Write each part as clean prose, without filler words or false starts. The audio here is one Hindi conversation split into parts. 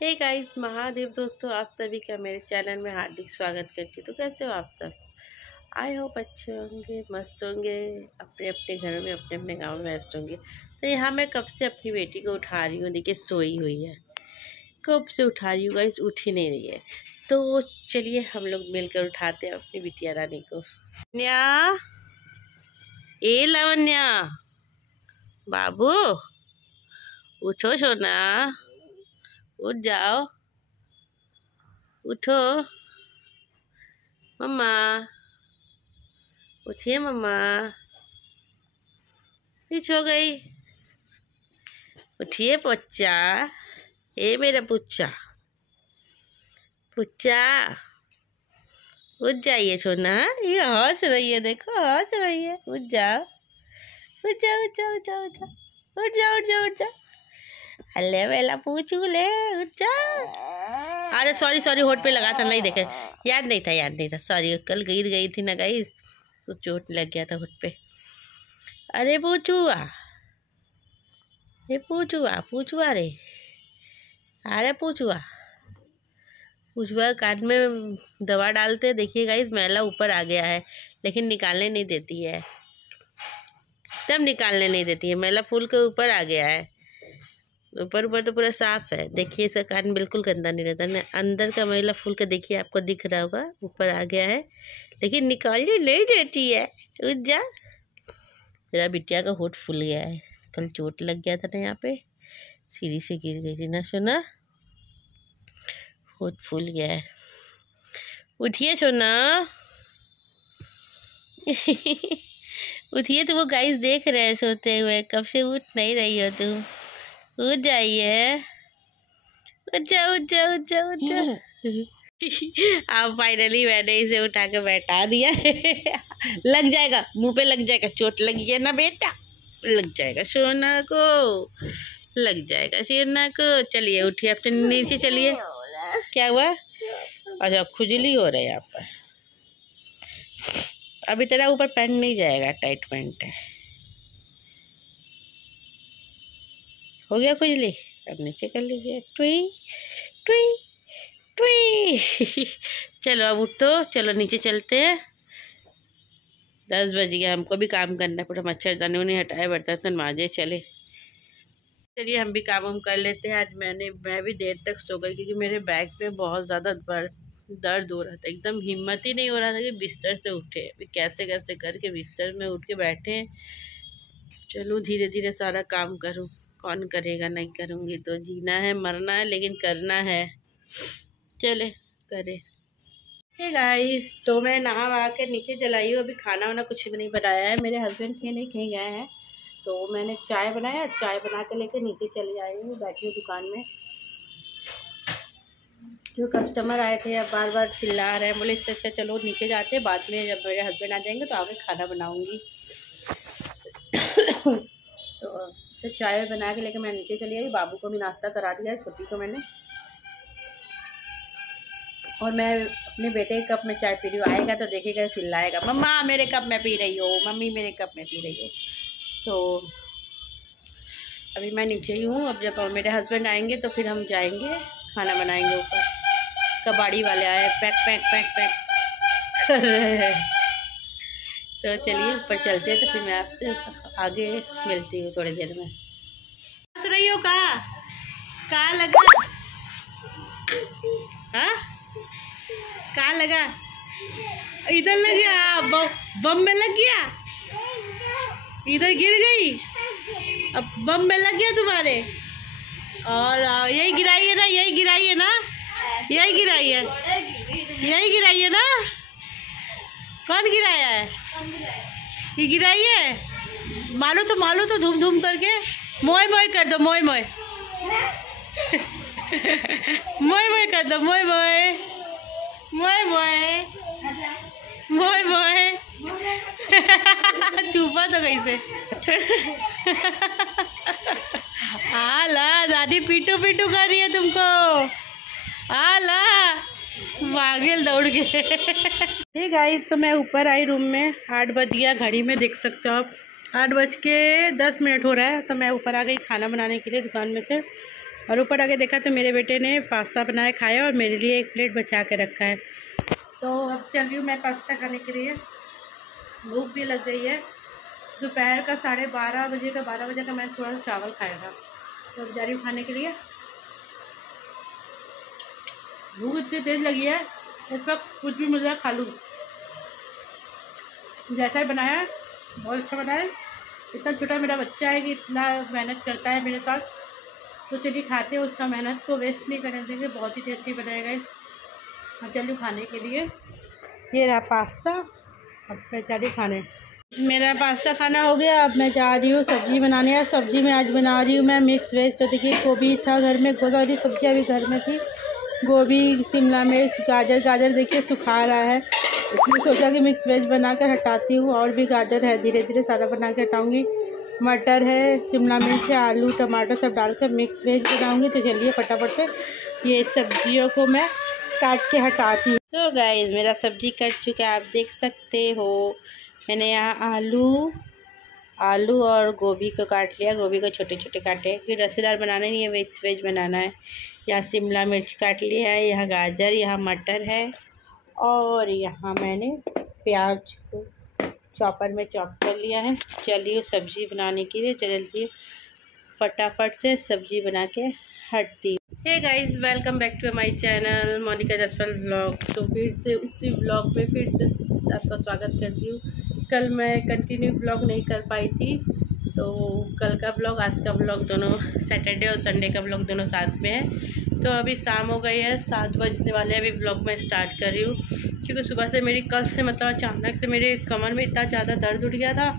हे गाइस, महादेव दोस्तों, आप सभी का मेरे चैनल में हार्दिक स्वागत करती हूँ। तो कैसे हो आप सब? आई होप अच्छे होंगे, मस्त होंगे, अपने अपने घरों में अपने अपने गाँव में मस्त होंगे। तो यहाँ मैं कब से अपनी बेटी को उठा रही हूँ, देखिए सोई हुई है। कब से उठा रही हूँ गाइस, उठ ही नहीं रही है। तो चलिए हम लोग मिलकर उठाते हैं अपनी बिटिया रानी को। न्या, ए लावण्या, बाबू उठो सोना, उठ जाओ, उठो मम्मा, उठिए मम्मा, फिर हो गई। उठिए पुच्चा, ए मेरा पुच्चा, पुच्चा उठ जाइए सोना। ये हंस रही है, देखो हंस रही है। उठ जाओ, उठ जाओ, उठ जाओ, उठ जाओ, उठ जाओ, उठ जाओ, उठ जाओ, उठ जाओ। अल्ले मेला पूछू ले, उठ जाओ। अरे सॉरी सॉरी, होठ पे लगा था, नहीं देखे, याद नहीं था, याद नहीं था, सॉरी। कल गिर गई थी ना गई, तो चोट लग गया था होठ पे। अरे पूछूआ, ये पूछुआ, पूछुआ रे, अरे पूछुआ, पूछुआ कान में दवा डालते, देखिए गाइस मैला ऊपर आ गया है, लेकिन निकालने नहीं देती है, तब निकालने नहीं देती है। मैला फूल के ऊपर आ गया है, ऊपर ऊपर तो पूरा साफ है। देखिए इसका कान बिल्कुल गंदा नहीं रहता ना, अंदर का मैला फूल का देखिए, आपको दिख रहा होगा, ऊपर आ गया है, लेकिन निकालने नहीं देती है। उठ जा। मेरा बिटिया का होठ फूल गया है, कल चोट लग गया था ना, यहाँ पे सीढ़ी से गिर गई थी ना सोना, होठ फूल गया है। उठिए सोना। उठिए, तो वो गाइस देख रहे हैं सोते हुए, कब से उठ नहीं रही हो तुम। उठ जाइए, उठ जाओ, उठ जाओ, उठ जाओ, उठ जाओ। अब फाइनली मैंने इसे उठा के बैठा दिया। लग जाएगा, मुंह पे लग जाएगा, चोट लगी है ना बेटा, लग जाएगा सोना को, लग जाएगा सोना को। चलिए उठिए, अपने नीचे चलिए। क्या हुआ? अच्छा, खुजली हो रही है यहाँ पर। अभी तेरा ऊपर पैंट नहीं जाएगा, टाइट पैंट है। हो गया खुजली, अब नीचे कर लीजिए। ट्वी ट्वी ट्वी। चलो अब उठो, चलो नीचे चलते हैं। 10 बज गया, हमको भी काम करना पड़ा, मच्छरदानी उन्हें हटाए, बर्तन माजे चले। चलिए हम भी काम वाम कर लेते हैं। आज मैं भी देर तक सो गई, क्योंकि मेरे बैक में बहुत ज़्यादा दर्द हो रहा था, एकदम हिम्मत ही नहीं हो रहा था कि बिस्तर से उठे। अभी कैसे कैसे करके बिस्तर में उठ के बैठे। चलूँ धीरे धीरे सारा काम करूँ, कौन करेगा, नहीं करूँगी तो जीना है मरना है, लेकिन करना है, चले करे। हे गाइस, तो मैं नहा वहा के नीचे चलाई हूँ। अभी खाना वाना कुछ भी नहीं बनाया है, मेरे हस्बैंड कहीं गए हैं, तो मैंने चाय बनाया, चाय बना के लेके नीचे चली आई हूँ, बैठी हूँ दुकान में। जो कस्टमर आए थे अब बार बार चिल्ला रहे हैं, बोले इससे अच्छा चलो नीचे जाते हैं, बाद में जब मेरे हस्बैंड आ जाएंगे तो आगे खाना बनाऊँगी। तो फिर चाय बना के लेके मैं नीचे चली आई। बाबू को भी नाश्ता करा दिया है, छोटी को मैंने, और मैं अपने बेटे के कप में चाय पी रही हूँ। आएगा तो देखेगा, चिल्लाएगा मम्मा मेरे कप में पी रही हो, मम्मी मेरे कप में पी रही हो। तो अभी मैं नीचे ही हूँ, अब जब मेरे हस्बैंड आएंगे तो फिर हम जाएंगे, खाना बनाएंगे ऊपर। कबाड़ी वाले आए, पैक पैक पैक पैक कर रहे हैं। तो चलिए ऊपर चलते हैं, तो फिर मैं आपसे आगे मिलती हूँ थोड़ी देर में। हंस रही हो कहाँ लगा? हाँ, कहाँ लगा? इधर लग गया, बम में लग गया, इधर गिर गई, अब बम में लग गया तुम्हारे। और यही गिराई है ना, यही गिराई है ना, यही गिराई है, यही गिराई है ना। कौन गिराया है? ये गिराई है। मालो तो धूम धूम करके, मोय मोय कर दो, मोय मोय। मोय मोय कर दो, मोय मोय, मोय मोय, मोय मोय। छुपा तो कैसे। आला दादी पीटू पीटू कर रही है तुमको, आला भागेल दौड़ के। हे गाइस, तो मैं ऊपर आई रूम में, 8 बज गया, घड़ी में देख सकते हो आप, 8 बज के 10 मिनट हो रहा है। तो मैं ऊपर आ गई खाना बनाने के लिए दुकान में से। और ऊपर आके देखा तो मेरे बेटे ने पास्ता बनाया खाया और मेरे लिए एक प्लेट बचा के रखा है। तो अब चल रही हूँ मैं पास्ता खाने के लिए, भूख भी लग गई है। दोपहर का 12:30 बजे का 12 बजे का मैंने थोड़ा सा चावल खाया था, तो अब जा रही हूँ खाने के लिए। भूख इतनी तेज़ लगी है, इस वक्त कुछ भी मिल जाए खा लूँ। जैसा ही बनाया है बहुत अच्छा बनाया है। इतना छोटा मेरा बच्चा है कि इतना मेहनत करता है मेरे साथ, तो चलिए खाते हैं, उसका मेहनत को वेस्ट नहीं करने देंगे। बहुत ही टेस्टी बनाएगा इस। अब चलिए खाने के लिए। ये रहा पास्ता, अब मैं जा रही हूँ खाने। मेरा पास्ता खाना हो गया, अब मैं जा रही हूँ सब्ज़ी बनाने। सब्ज़ी में आज बना रही हूँ मैं मिक्स वेज। तो देखिए गोभी था घर में, गोभी सब्जियाँ भी घर में थी, गोभी, शिमला मिर्च, गाजर देखिए सुखा रहा है, इसलिए सोचा कि मिक्स वेज बनाकर हटाती हूँ। और भी गाजर है, धीरे धीरे सारा बना के हटाऊँगी। मटर है, शिमला मिर्च है, आलू टमाटर सब डालकर मिक्स वेज बनाऊँगी। तो चलिए फटाफट से ये सब्जियों को मैं काट के हटाती हूँ। तो गाइस मेरा सब्जी कट चुका है, आप देख सकते हो। मैंने यहाँ आलू और गोभी को काट लिया, गोभी को छोटे छोटे काटे, फिर रसेदार बनाना नहीं है, मिक्स वेज बनाना है। यहाँ शिमला मिर्च काट लिया है, यहाँ गाजर, यहाँ मटर है, और यहाँ मैंने प्याज को चॉपर में चॉप कर लिया है। चलिए सब्ज़ी बनाने के लिए चलिए फटाफट से सब्ज़ी बना के हटती हूँ। Hey guys, welcome back to my channel Monika Jaspal vlog. तो फिर से उसी व्लॉग में फिर से आपका स्वागत करती हूँ। कल मैं कंटिन्यू व्लॉग नहीं कर पाई थी, तो कल का व्लॉग आज का व्लॉग दोनों, सैटरडे और संडे का व्लॉग दोनों साथ में है। तो अभी शाम हो गई है, 7 बजने वाले, अभी व्लॉग मैं स्टार्ट कर रही हूँ। क्योंकि सुबह से मेरी कल से मतलब अचानक से मेरे कमर में इतना ज़्यादा दर्द उठ गया था,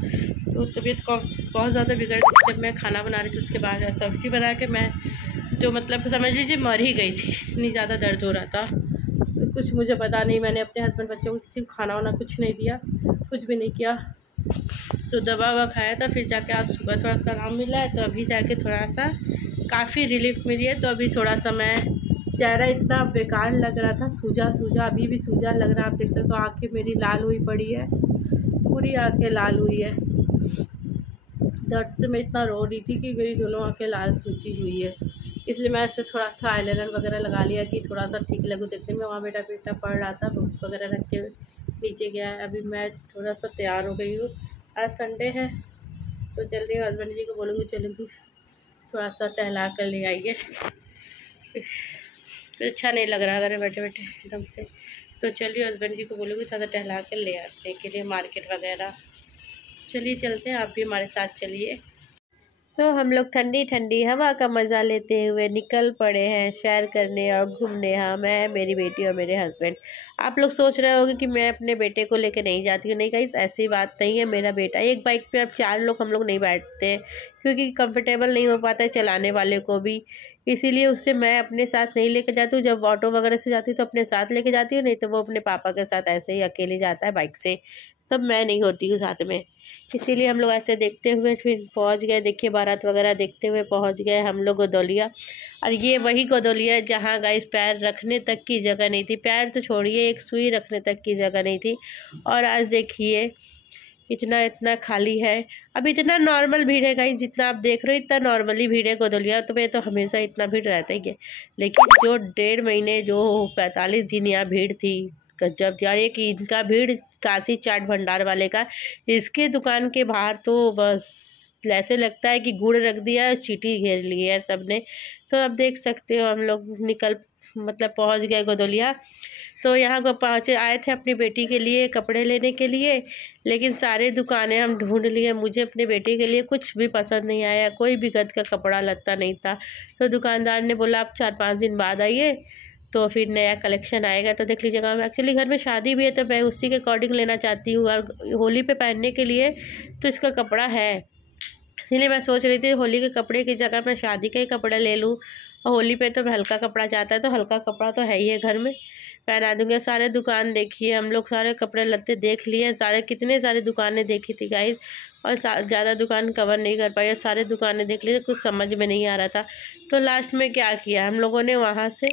तो तबीयत को बहुत ज़्यादा बिगड़ गई। जब मैं खाना बना रही थी उसके बाद सब्ज़ी बना के मैं जो मतलब समझ लीजिए मर ही गई थी, इतनी ज़्यादा दर्द हो रहा था। तो कुछ मुझे पता नहीं, मैंने अपने हस्बैंड बच्चों को किसी को खाना वाना कुछ नहीं दिया, कुछ भी नहीं किया। तो दवा ववा खाया था, फिर जाके आज सुबह थोड़ा सा आराम मिला है, तो अभी जाके थोड़ा सा काफ़ी रिलीफ मिली है। तो अभी थोड़ा सा मैं, चेहरा इतना बेकार लग रहा था, सूजा अभी भी सूजा लग रहा है, आप देख सकते हो। आँखें मेरी लाल हुई पड़ी है, पूरी आँखें लाल हुई है। दर्द से मैं इतना रो रही थी कि मेरी दोनों आँखें लाल सूजी हुई है। इसलिए मैं ऐसे थोड़ा सा आईलाइनर वगैरह लगा लिया कि थोड़ा सा ठीक लगू देखने में। वहाँ मेरा बेटा पढ़ रहा था, बुक्स वगैरह रख के नीचे गया है। अभी मैं थोड़ा सा तैयार हो गई हूँ, आज संडे है, तो जल्दी हस्बैंड जी को बोलूँगी चलूँगी थोड़ा सा टहला कर ले आइए। तो अच्छा नहीं लग रहा घर बैठे बैठे एकदम से, तो चलिए हस्बैंड जी को बोलूँगी थोड़ा सा टहला कर ले आने के लिए मार्केट वगैरह। चलिए चलते हैं, आप भी हमारे साथ चलिए। तो हम लोग ठंडी ठंडी हवा का मज़ा लेते हुए निकल पड़े हैं सैर करने और घूमने। हाँ, मैं, मेरी बेटी और मेरे हस्बैंड। आप लोग सोच रहे होंगे कि मैं अपने बेटे को लेकर नहीं जाती हूँ। नहीं गाइस, ऐसी बात नहीं है। मेरा बेटा, एक बाइक पे अब 4 लोग हम लोग नहीं बैठते हैं, क्योंकि कंफर्टेबल नहीं हो पाता है चलाने वाले को भी, इसीलिए उससे मैं अपने साथ नहीं लेकर जाती हूँ। जब ऑटो वगैरह से जाती हूँ तो अपने साथ लेके जाती हूँ, नहीं तो वो अपने पापा के साथ ऐसे ही अकेले जाता है बाइक से, तब मैं नहीं होती हूँ साथ में। इसीलिए हम लोग ऐसे देखते हुए फिर पहुंच गए। देखिए बारात वगैरह देखते हुए पहुंच गए हम लोग गोदौलिया। और ये वही गोदौलिया है जहाँ गाइस पैर रखने तक की जगह नहीं थी, पैर तो छोड़िए, एक सुई रखने तक की जगह नहीं थी। और आज देखिए इतना खाली है। अब इतना नॉर्मल भीड़ है गाइस, जितना आप देख रहे हो इतना नॉर्मली भीड़ है गोदौलिया। तो मैं तो हमेशा इतना भीड़ रहता ही है, लेकिन जो 1.5 महीने जो 45 दिन यहाँ भीड़ थी, गजब यार। एक इनका भीड़ काशी चाट भंडार वाले का, इसके दुकान के बाहर तो बस ऐसे लगता है कि गुड़ रख दिया है, चींटी घेर ली है सबने। तो अब देख सकते हो हम लोग मतलब पहुंच गए गोदौलिया। तो यहाँ को आए थे अपनी बेटी के लिए कपड़े लेने के लिए, लेकिन सारे दुकानें हम ढूंढ लिए, मुझे अपने बेटे के लिए कुछ भी पसंद नहीं आया, कोई भी गद का कपड़ा लत्ता नहीं था। तो दुकानदार ने बोला आप 4-5 दिन बाद आइए, तो फिर नया कलेक्शन आएगा तो देख लीजिएगा। एक्चुअली घर में शादी भी है, तो मैं उसी के अकॉर्डिंग लेना चाहती हूँ, और होली पे पहनने के लिए तो इसका कपड़ा है, इसीलिए मैं सोच रही थी होली के कपड़े की जगह मैं शादी का ही कपड़ा ले लूँ। और होली पे तो हल्का कपड़ा चाहता है, तो हल्का कपड़ा तो है ही है घर में, पहना दूँगी। सारे दुकान देखिए हम लोग, सारे कपड़े लत्ते देख लिए सारे, कितने सारी दुकानें देखी थी गाइस, और ज़्यादा दुकान कवर नहीं कर पाई, और सारे दुकानें देख लिए, कुछ समझ में नहीं आ रहा था। तो लास्ट में क्या किया हम लोगों ने, वहाँ से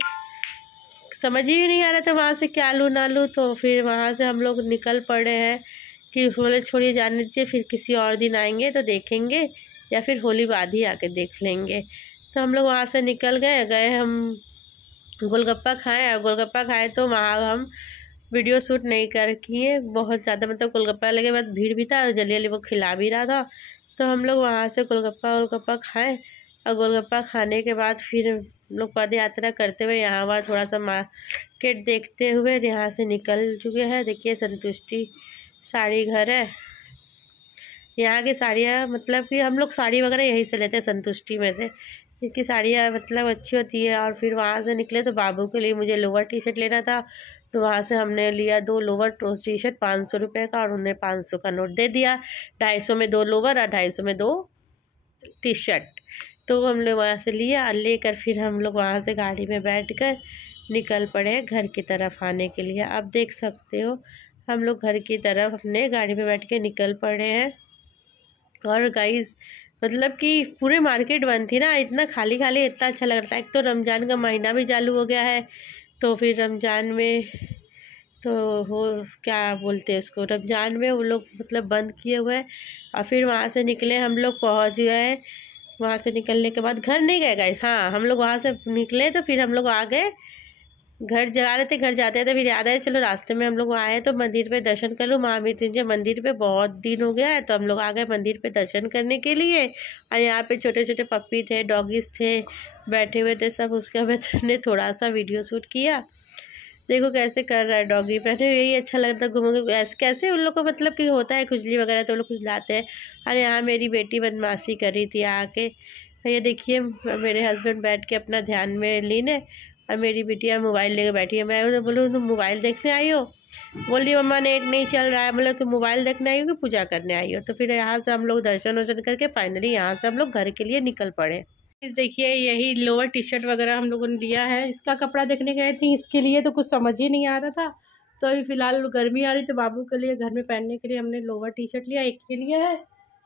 समझ ही नहीं आ रहा था वहाँ से क्या लूँ ना लूँ, तो फिर वहाँ से हम लोग निकल पड़े हैं कि बोले छोड़िए जाने दीजिए, फिर किसी और दिन आएंगे तो देखेंगे, या फिर होली बाद ही आके देख लेंगे। तो हम लोग वहाँ से निकल गए हम गोलगप्पा खाएँ, और गोलगप्पा खाए तो वहाँ हम वीडियो शूट नहीं कर किए, बहुत ज़्यादा मतलब गोलगप्पा लगे बाद भीड़ भी था और जल्दी जल्दी वो खिला भी रहा था। तो हम लोग वहाँ से गोलगप्पा खाएँ, और गोलगप्पा खाने के बाद फिर हम लोग पद यात्रा करते हुए यहाँ वहाँ थोड़ा सा मार्केट देखते हुए यहाँ से निकल चुके हैं। देखिए संतुष्टि साड़ी घर है, यहाँ की साड़ियाँ मतलब कि हम लोग साड़ी वगैरह यहीं से लेते हैं संतुष्टि में से, इसकी साड़ियाँ मतलब अच्छी होती है। और फिर वहाँ से निकले तो बाबू के लिए मुझे लोअर टी शर्ट लेना था, तो वहाँ से हमने लिया 2 लोअर टी शर्ट 500 रुपये का, और उन्हें 500 का नोट दे दिया। 250 में 2 लोअर और 250 में 2 टी शर्ट। तो हम लोग वहाँ से लिया, लेकर फिर हम लोग वहाँ से गाड़ी में बैठकर निकल पड़े घर की तरफ आने के लिए। आप देख सकते हो हम लोग घर की तरफ अपने गाड़ी में बैठ के निकल पड़े हैं। और गाइस मतलब कि पूरे मार्केट बंद थी ना, इतना खाली खाली इतना अच्छा लग रहा था। एक तो रमज़ान का महीना भी चालू हो गया है, तो फिर रमज़ान में तो वो क्या बोलते हैं उसको, रमज़ान में वो लोग मतलब बंद किए हुए हैं। और फिर वहाँ से निकले हम लोग पहुँच गए। वहाँ से निकलने के बाद घर नहीं गए गाइस, हाँ हम लोग वहाँ से निकले तो फिर हम लोग आ गए घर जा रहे थे, घर जाते थे फिर याद आया चलो रास्ते में हम लोग आए तो मंदिर पे दर्शन कर लूँ। महामृत्युंजय मंदिर पे बहुत दिन हो गया है, तो हम लोग आ गए मंदिर पे दर्शन करने के लिए। और यहाँ पे छोटे छोटे पप्पी थे, डॉगीज थे, बैठे हुए थे सब। उसके मैंने थोड़ा सा वीडियो शूट किया। देखो कैसे कर रहा है डॉगी, पहले यही अच्छा लगता है घूमोगे ऐसे कैसे उन लोग को मतलब कि होता है खुजली वगैरह तो वो लोग खुजलाते हैं। अरे यहाँ मेरी बेटी बदमाशी कर रही थी आके, ये देखिए मेरे हस्बैंड बैठ के अपना ध्यान में लीन है, और मेरी बिटिया मोबाइल लेकर बैठी है। मैं उन्हें बोलूँ तुम मोबाइल देखने आई हो, बोल रही मम्मा नेट नहीं चल रहा है। मतलब तुम मोबाइल देखने आई हो कि पूजा करने आई हो। तो फिर यहाँ से हम लोग दर्शन वर्शन करके फाइनली यहाँ से हम लोग घर के लिए निकल पड़े। देखिए यही लोअर टी शर्ट वगैरह हम लोगों ने लिया है। इसका कपड़ा देखने गए थे इसके लिए, तो कुछ समझ ही नहीं आ रहा था। तो अभी फ़िलहाल गर्मी आ रही तो बाबू के लिए घर में पहनने के लिए हमने लोअर टी शर्ट लिया। एक ये लिया है,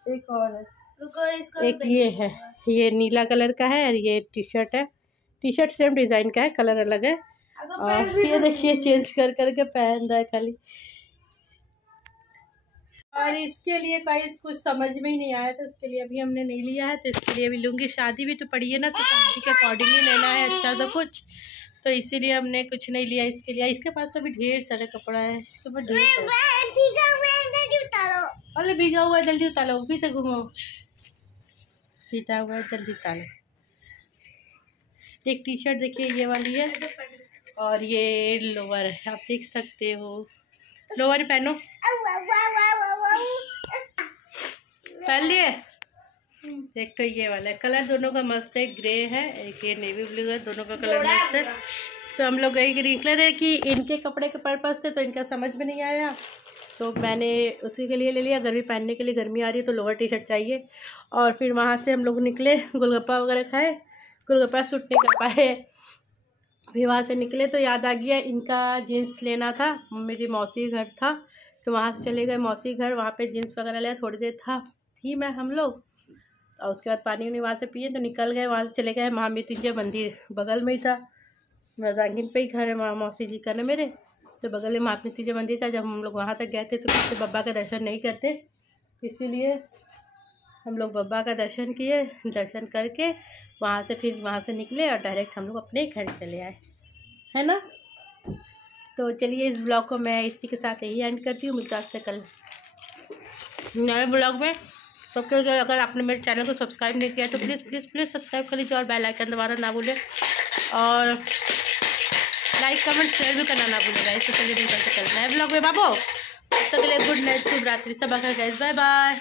एक और है, एक ये है, ये नीला कलर का है, और ये टी शर्ट है। टी शर्ट सेम डिज़ाइन का है, कलर अलग है। और ये देखिए चेंज कर करके पहन रहा है खाली। और इसके लिए गाइस कुछ समझ में ही नहीं आया, तो इसके लिए अभी हमने नहीं लिया है। तो इसके लिए अभी लूँगी, शादी भी तो पड़ी है ना, तो शादी के अकॉर्डिंग ही लेना है अच्छा सा कुछ, तो इसीलिए हमने कुछ नहीं लिया इसके लिए। इसके पास तो अभी ढेर सारा कपड़ा है, इसके ऊपर ढेर सारा। अरे भीगा हुआ है जल्दी उतारो, भी तो घूमो, भीगा हुआ है जल्दी उतारो। एक टी शर्ट देखिए ये वाली है, और ये लोअर है, आप देख सकते हो। लोअर पहनो, पहन लिए। एक तो ये वाला है, कलर दोनों का मस्त है, ग्रे है, एक ये नेवी ब्लू है, दोनों का कलर मस्त है। तो हम लोग यही निकले थे कि इनके कपड़े के पर्पज़ से, तो इनका समझ में नहीं आया तो मैंने उसी के लिए ले लिया। गर्मी पहनने के लिए, गर्मी आ रही है तो लोअर टी शर्ट चाहिए। और फिर वहाँ से हम लोग निकले, गोलगप्पा वगैरह खाए, गोलगप्पा शूट नहीं कर पाए। फिर वहाँ से निकले तो याद आ गया इनका जीन्स लेना था, मेरी मौसी घर था, तो वहाँ से चले गए मौसी घर। वहाँ पे जीन्स वगैरह लिया, थोड़ी देर थी मैं हम लोग, और उसके बाद पानी उनी वहाँ से पिए तो निकल गए। वहाँ से चले गए महामृत्युंजय मंदिर, बगल में ही था, मृदांगिन पे ही घर है वहाँ मौसी जी का ना मेरे, तो बगल में महामृत्युंजय मंदिर था। जब हम लोग वहाँ तक गए थे तो किसी बब्बा का दर्शन नहीं करते, इसीलिए हम लोग बब्बा का दर्शन किए। दर्शन करके वहाँ से फिर वहाँ से निकले और डायरेक्ट हम लोग अपने घर चले आए, है ना। तो चलिए इस ब्लॉग को मैं इसी के साथ यही एंड करती हूँ। मिलते आपसे कल नए ब्लॉग में। सबके अगर आपने मेरे चैनल को सब्सक्राइब नहीं किया तो प्लीज़ प्लीज़ प्लीज़ सब्सक्राइब कर लीजिए, और बेल आइकन दबाना ना भूलें, और लाइक कमेंट शेयर भी करना ना भूलेगा। इससे चलिए मिलते कल नए ब्लॉग में बाबू। तब तक के लिए गुड नाइट, शुभ रात्रि, सब गाइस, बाय बाय।